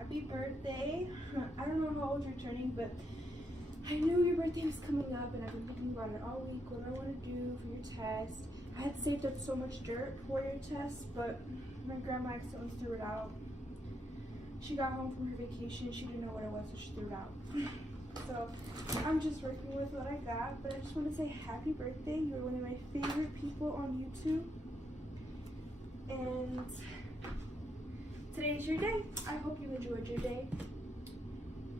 happy birthday. I don't know how old you're turning, but I knew your birthday was coming up and I've been thinking about it all week. What do I want to do for your test? I had saved up so much dirt for your test, but my grandma accidentally threw it out. She got home from her vacation, she didn't know what it was, so she threw it out. So I'm just working with what I got, but I just want to say happy birthday. You're one of my favorite people on YouTube. And today's your day. I hope you enjoyed your day.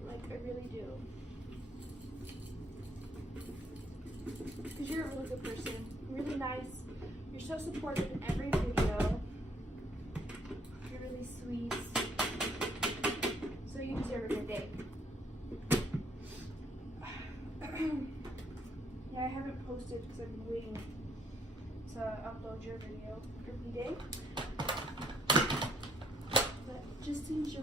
Like, I really do. Because you're a really good person. Really nice. You're so supportive in every video. You're really sweet. So you deserve a good day. Yeah, I haven't posted because I've been waiting to upload your video every day. But just enjoy.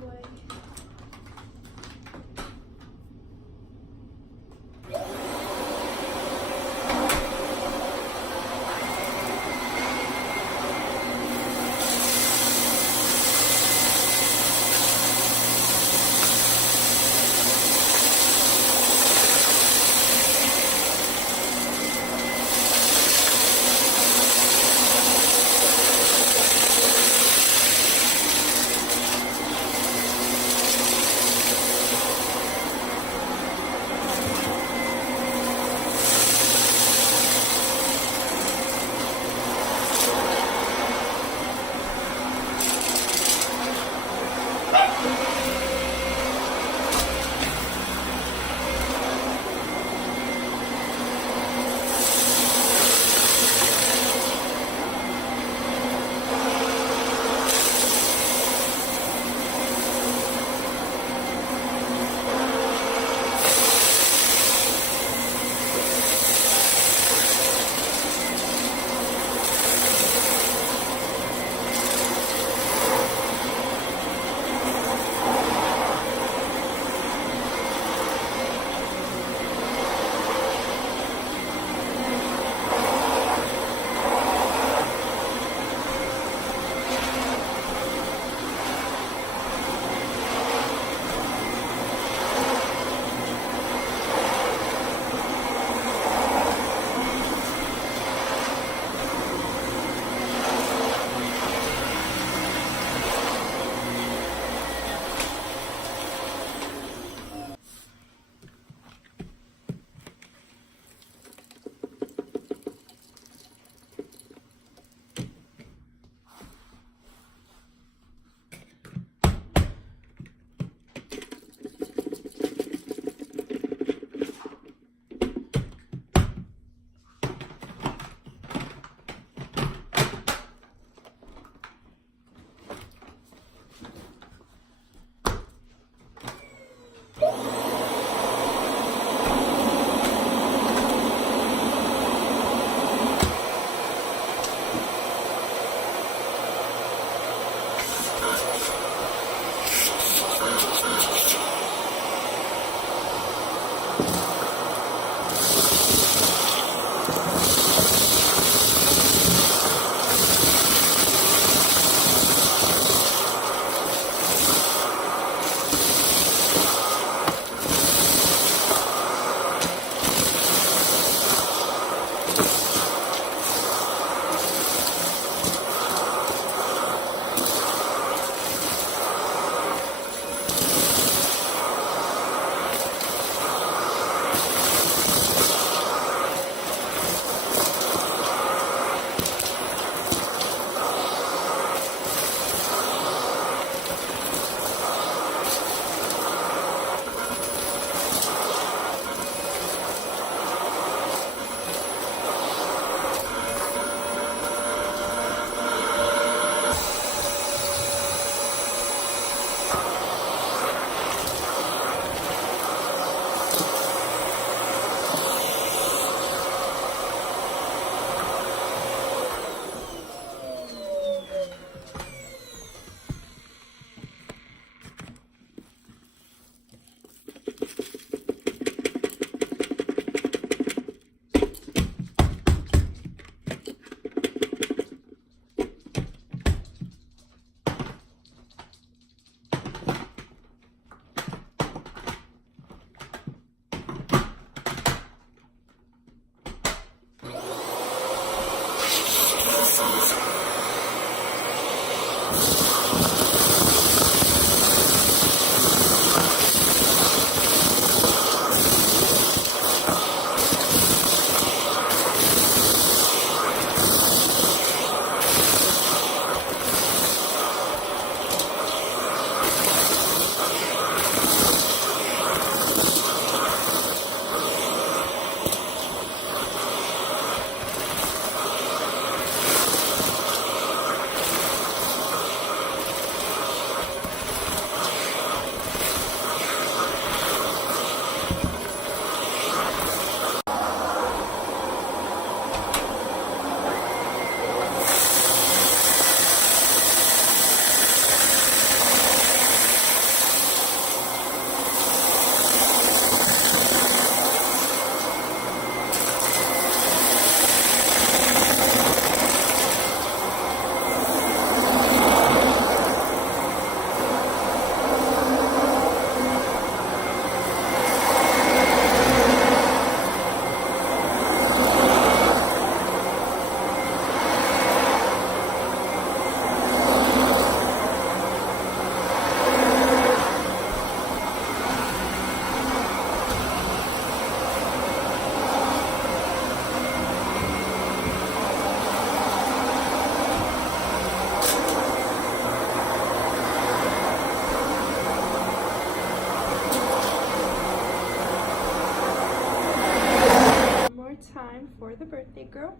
for the birthday girl.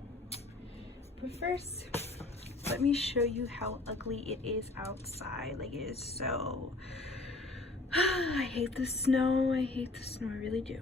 But first, let me show you how ugly it is outside. Like, it is so... I hate the snow. I hate the snow. I really do.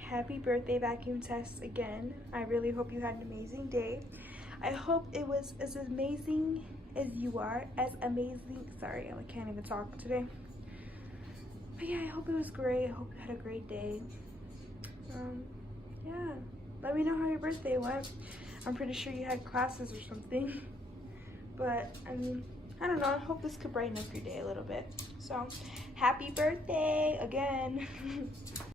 Happy birthday, Vacuum Tess, again. I really hope you had an amazing day. I hope it was as amazing as you are. Sorry, I can't even talk today. But yeah, I hope it was great. I hope you had a great day. Yeah, let me know how your birthday went. I'm pretty sure you had classes or something. But, I mean, I don't know. I hope this could brighten up your day a little bit. So, happy birthday again.